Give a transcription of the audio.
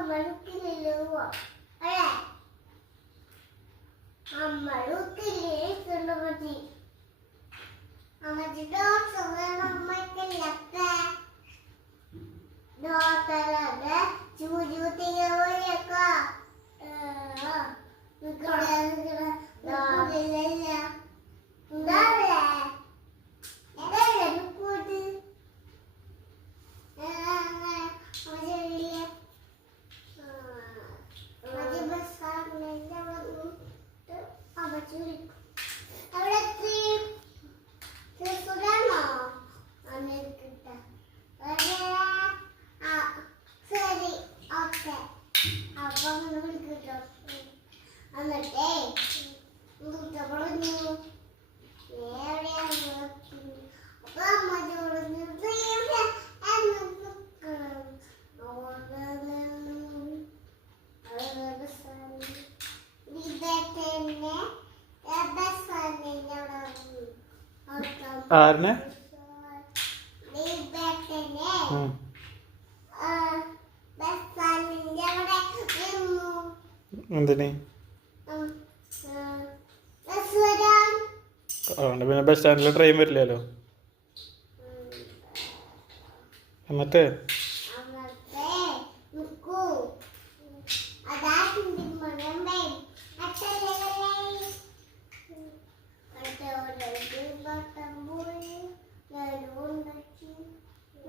ഉം? അവിടെ എന്നിട്ടേ പറഞ്ഞു അപ്പൊ അമ്മ പറഞ്ഞു ആരിനെ എന്തിന്? അതുകൊണ്ട് പിന്നെ ബസ് സ്റ്റാൻഡിൽ ട്രെയിൻ വരില്ലല്ലോ. എന്നിട്ട്? അതാ